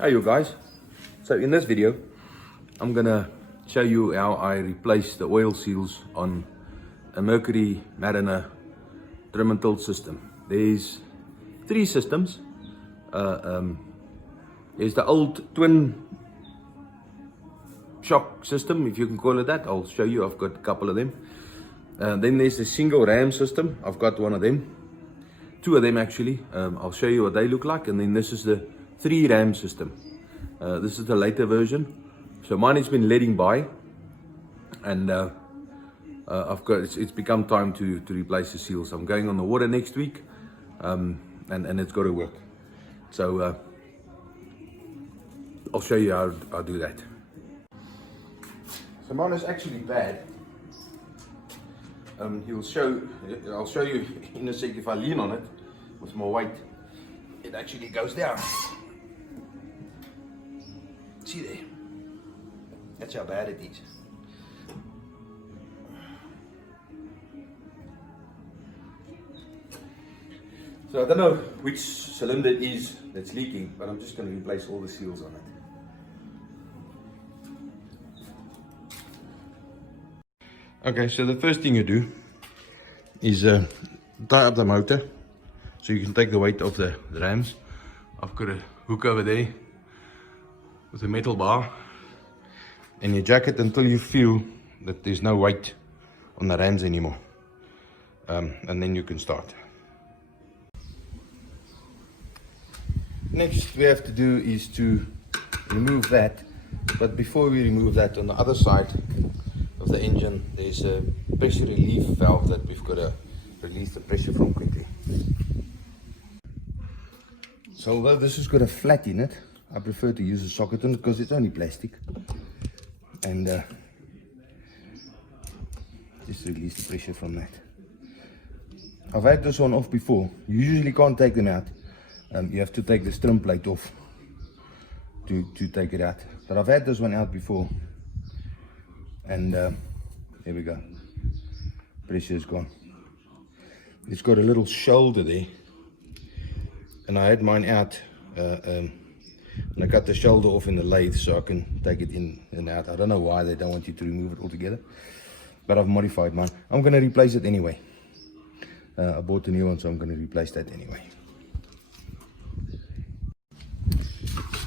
Hey you guys, so in this video I'm gonna show you how I replace the oil seals on a Mercury Mariner trim and tilt system. There's three systems. There's the old twin shock system, if you can call it that. I'll show you, I've got a couple of them. Then there's the single ram system. I've got one of them, two of them actually. I'll show you what they look like. And then this is the 3 ram system. This is the later version. So mine has been letting by, and I've got it's become time to replace the seals. I'm going on the water next week, and it's got to work. So I'll show you how I do that. So mine is actually bad. I'll show you in a sec. If I lean on it with more weight, it actually goes down. See there? That's how bad it is. So I don't know which cylinder it is that's leaking, but I'm just going to replace all the seals on it. Okay, so the first thing you do is tie up the motor so you can take the weight off the rams. I've got a hook over there with a metal bar, and you jack it until you feel that there's no weight on the rams anymore, and then you can start. Next we have to do is to remove that, but before we remove that, on the other side of the engine there's a pressure relief valve that we've got to release the pressure from quickly. So although this has got a flat in it, I prefer to use a socket on it because it's only plastic, and just release the pressure from that. I've had this one off before. You usually can't take them out. You have to take the trim plate off to take it out, but I've had this one out before, and there we go, pressure is gone. It's got a little shoulder there, and I had mine out and I cut the shoulder off in the lathe so I can take it in and out. I don't know why they don't want you to remove it altogether, but I've modified mine. I'm going to replace it anyway. I bought a new one, so I'm going to replace that anyway.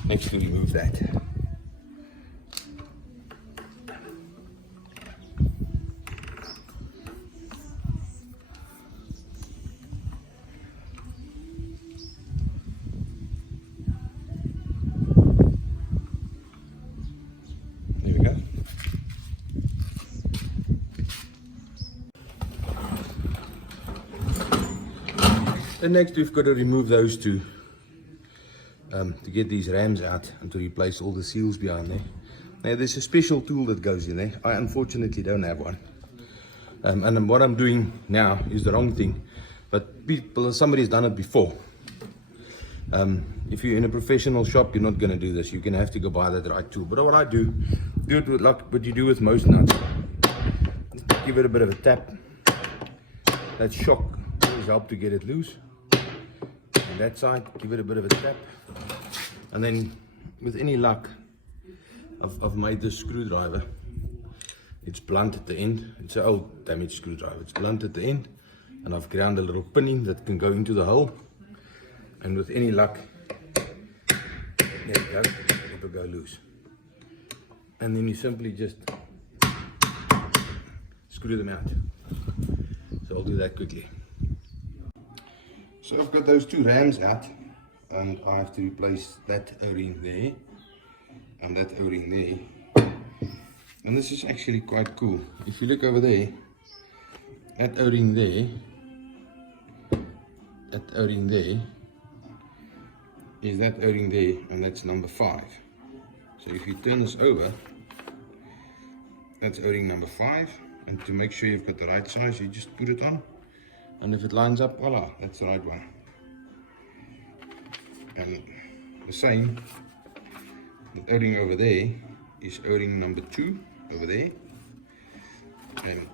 Next to remove that. There we go. And next we've got to remove those two to get these rams out and to replace all the seals behind there. Now there's a special tool that goes in there. I unfortunately don't have one. And what I'm doing now is the wrong thing, but somebody's done it before. If you're in a professional shop, you're not going to do this. You're going to have to go buy that right tool. But what I do it with like what you do with most nuts. Give it a bit of a tap. That shock will help to get it loose. And that side, give it a bit of a tap. And then with any luck, I've made this screwdriver. It's blunt at the end. It's an old damaged screwdriver. It's blunt at the end, and I've ground a little pin in that can go into the hole. And with any luck, there you go, it will go loose. And then you simply just screw them out. So I'll do that quickly. So I've got those two rams out, and I have to replace that O-ring there and that O-ring there. And this is actually quite cool. If you look over there, that O-ring there, that O-ring there is that O-ring there, and that's number 5. So if you turn this over, that's O-ring number 5, and to make sure you've got the right size, you just put it on, and if it lines up, voila, that's the right one. And the same, the O-ring over there is O-ring number 2 over there, and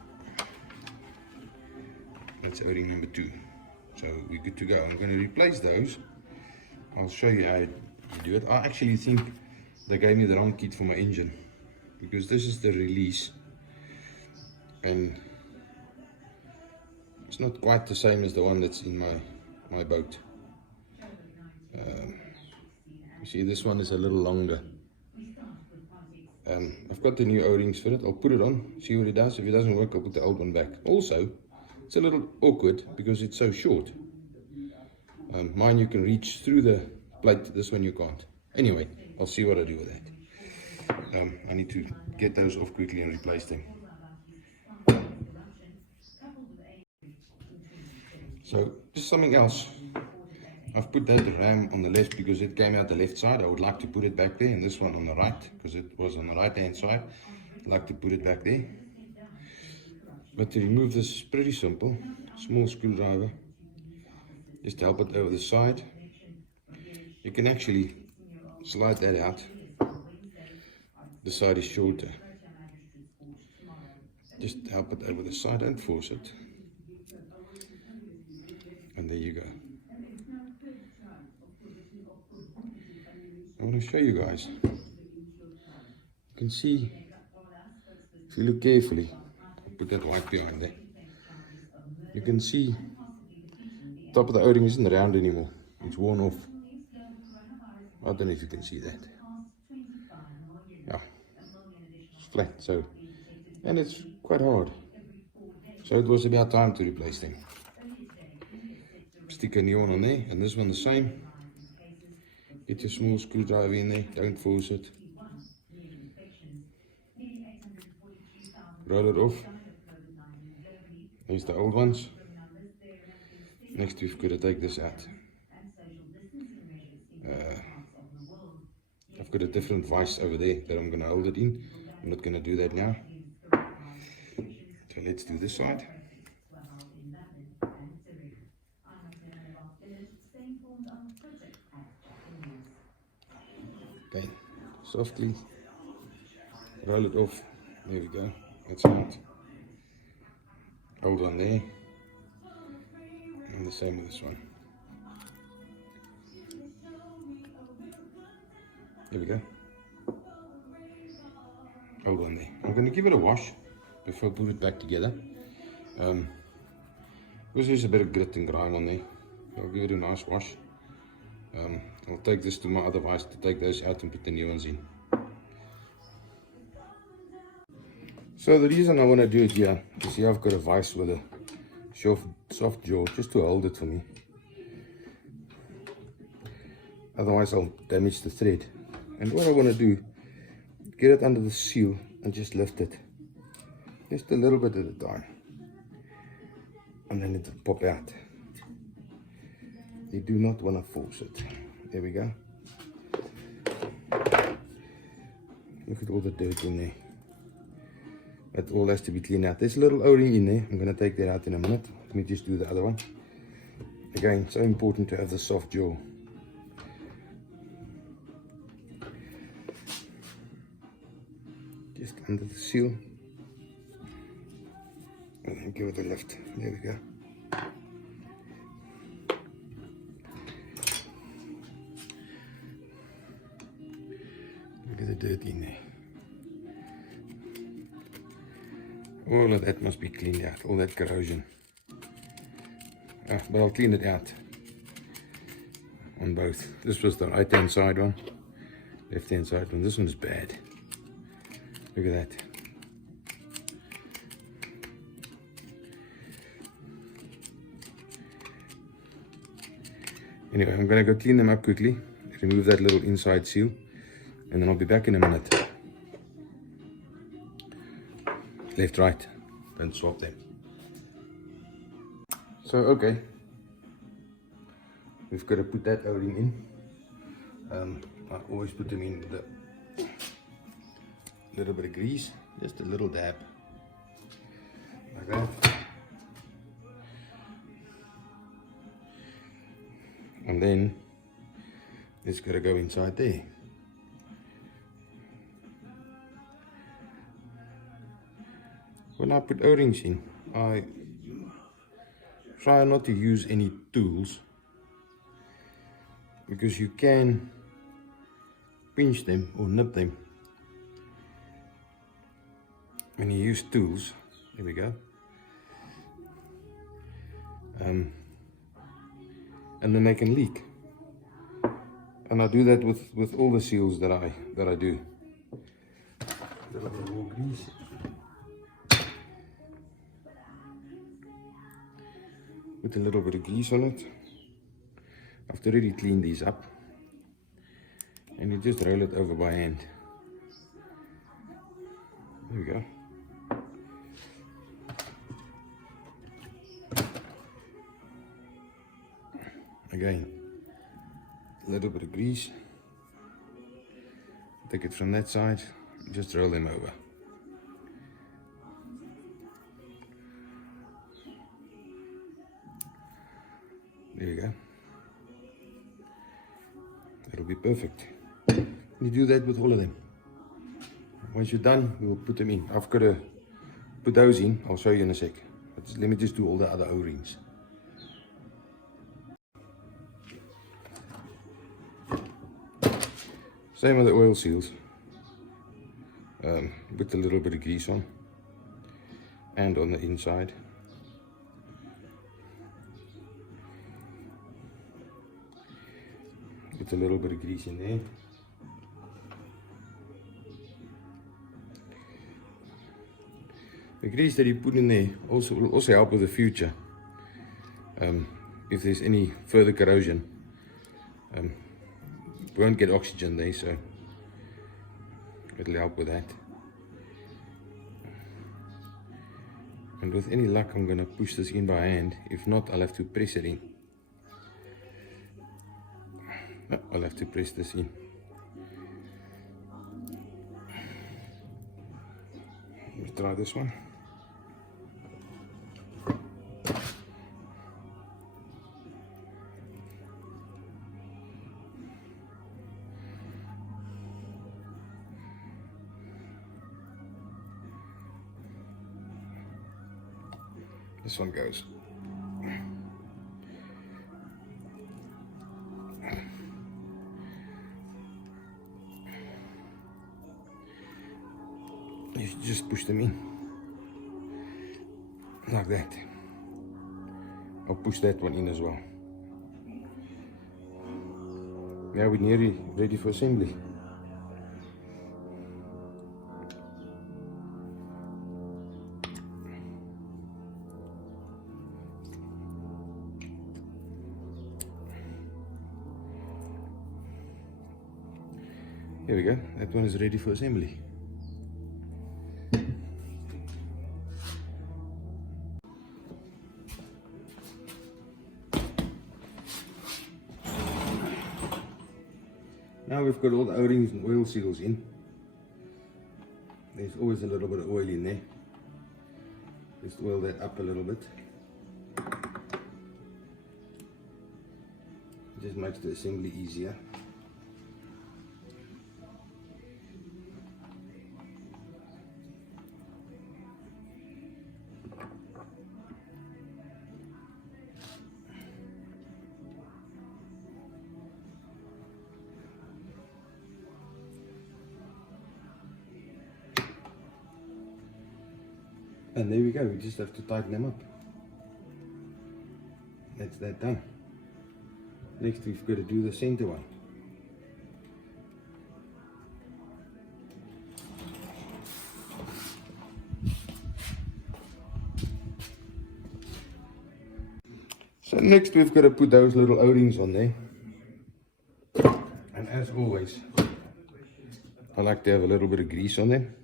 that's O-ring number 2. So we're good to go. I'm going to replace those. I'll show you you do it. I actually think they gave me the wrong kit for my engine, because this is the release and it's not quite the same as the one that's in my boat. You see, this one is a little longer. I've got the new O-rings for it. I'll put it on, see what it does. If it doesn't work, I'll put the old one back. Also, it's a little awkward because it's so short. Mine you can reach through the plate, this one you can't. Anyway, I'll see what I do with that. I need to get those off quickly and replace them. So, just something else. I've put that ram on the left because it came out the left side. I would like to put it back there, and this one on the right because it was on the right hand side. I'd like to put it back there. But to remove this is pretty simple. Small screwdriver. Just help it over the side. You can actually slide that out. The side is shorter. Just help it over the side and force it. And there you go. I want to show you guys. You can see, if you look carefully, I'll put that white behind there. You can see the top of the O-ring isn't round anymore. It's worn off. I don't know if you can see that. Yeah, it's flat, so, and it's quite hard. So it was about time to replace them. Stick a new one on there, and this one the same. Get your small screwdriver in there, don't force it. Roll it off. There's the old ones. Next we've got to take this out. I've got a different vise over there that I'm going to hold it in. I'm not going to do that now. So let's do this side. Okay, softly roll it off. There we go. That's out. Hold on there. And the same with this one. There we go. Hold on there. I'm going to give it a wash before I put it back together. Because there's a bit of grit and grime on there. I'll give it a nice wash. I'll take this to my other vise to take those out and put the new ones in. So the reason I want to do it here is here I've got a vise with a soft jaw just to hold it for me. Otherwise I'll damage the thread. And what I want to do, get it under the seal and just lift it. Just a little bit at a time. And then it'll pop out. You do not want to force it. There we go. Look at all the dirt in there. That all has to be cleaned out. There's a little O-ring in there. I'm going to take that out in a minute. Let me just do the other one. Again, so important to have the soft jaw. Just under the seal. And then give it a lift. There we go. Look at the dirt in there. All of that must be cleaned out, all that corrosion. But I'll clean it out on both. This was the right hand side one, left hand side one. This one's bad. Look at that. Anyway, I'm going to go clean them up quickly, remove that little inside seal, and then I'll be back in a minute. Left, right, don't swap them. So, okay, we've got to put that O-ring in. I always put them in with a little bit of grease, just a little dab, like that. And then it's got to go inside there. When I put O-rings in, I try not to use any tools, because you can pinch them or nip them when you use tools. There we go. And then they can leak. And I do that with all the seals that I do. A little bit more grease. Put a little bit of grease on it. I've already cleaned these up. And you just roll it over by hand. There we go. Again, a little bit of grease. Take it from that side, just roll them over. There you go. That'll be perfect. You do that with all of them. Once you're done, we'll put them in. I've got to put those in. I'll show you in a sec. But let me just do all the other O-rings. Same with the oil seals. Put a little bit of grease on. And on the inside. Put a little bit of grease in there. The grease that you put in there will also help with the future. If there's any further corrosion, we won't get oxygen there, so it'll help with that. And with any luck, I'm going to push this in by hand. If not, I'll have to press it in. No, I'll have to press this in. Let me try this one. This one goes. You just push them in like that. I'll push that one in as well. Now we're nearly ready for assembly. Here we go, that one is ready for assembly. Now we've got all the O-rings and oil seals in. There's always a little bit of oil in there. Just oil that up a little bit. It just makes the assembly easier. And there we go, we just have to tighten them up. That's that done. Next we've got to do the center one. So next we've got to put those little O-rings on there. And as always, I like to have a little bit of grease on them.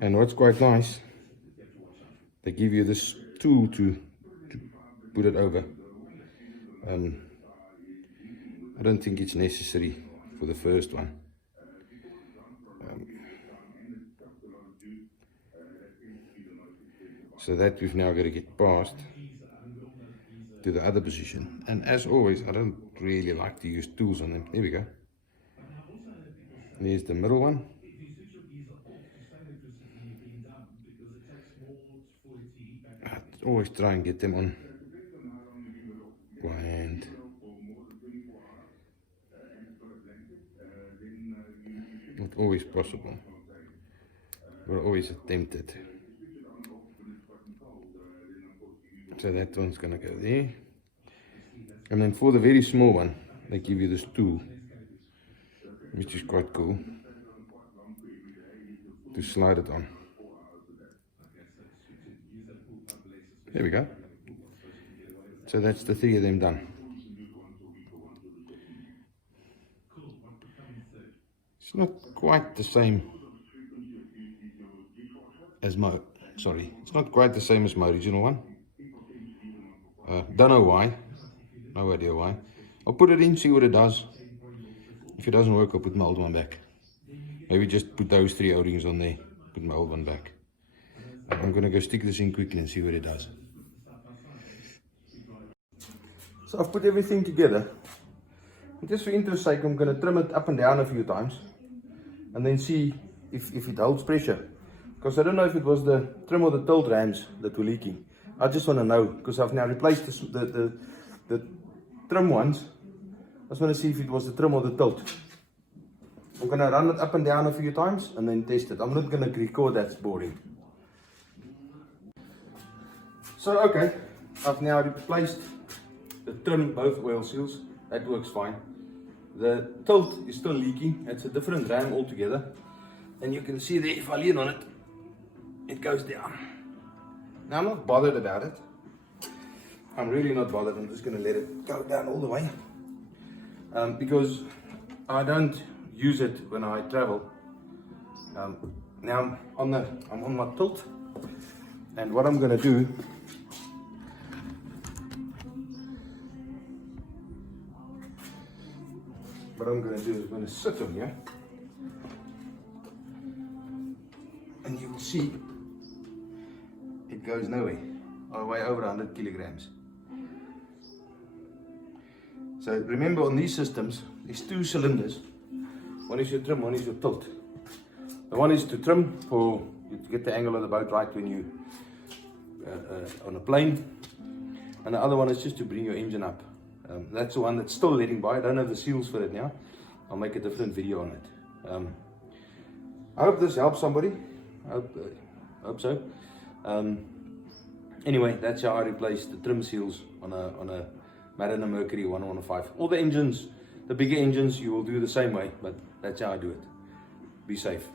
And what's quite nice, they give you this tool to put it over. I don't think it's necessary for the first one. So that we've now got to get past to the other position. And as always, I don't really like to use tools on them. There we go. There's the middle one. I always try and get them on by hand. It's always possible. We'll always attempt it. So that one's gonna go there. And then for the very small one, they give you this tool, which is quite cool, to slide it on. There we go. So that's the 3 of them done. It's not quite the same as it's not quite the same as my original one. Don't know why. No idea why. I'll put it in, see what it does. If it doesn't work, I'll put my old one back. Maybe just put those 3 O-rings on there, put my old one back. I'm gonna go stick this in quickly and see what it does. So I've put everything together. And just for interest's sake, I'm gonna trim it up and down a few times and then see if it holds pressure. Because I don't know if it was the trim or the tilt rams that were leaking. I just want to know, because I've now replaced the trim ones. I just want to see if it was the trim or the tilt. I'm going to run it up and down a few times and then test it. I'm not going to record, that's boring. So okay, I've now replaced the trim, both oil seals. That works fine. The tilt is still leaking. It's a different ram altogether. And you can see there, if I lean on it, it goes down. Now I'm not bothered about it. I'm really not bothered. I'm just going to let it go down all the way. Because I don't use it when I travel. Now I'm on my tilt. And what I'm going to do, is I'm going to sit on here. And you will see it goes nowhere. I weigh over 100 kilograms. So remember, on these systems, there's 2 cylinders. One is your trim, one is your tilt. The one is to trim for you to get the angle of the boat right when you on a plane, and the other one is just to bring your engine up. That's the one that's still letting by. I don't have the seals for it now. I'll make a different video on it. I hope this helps somebody. I hope so. Anyway, that's how I replaced the trim seals on a Mariner Mercury 1115. All the engines, the bigger engines, you will do the same way, but that's how I do it. Be safe.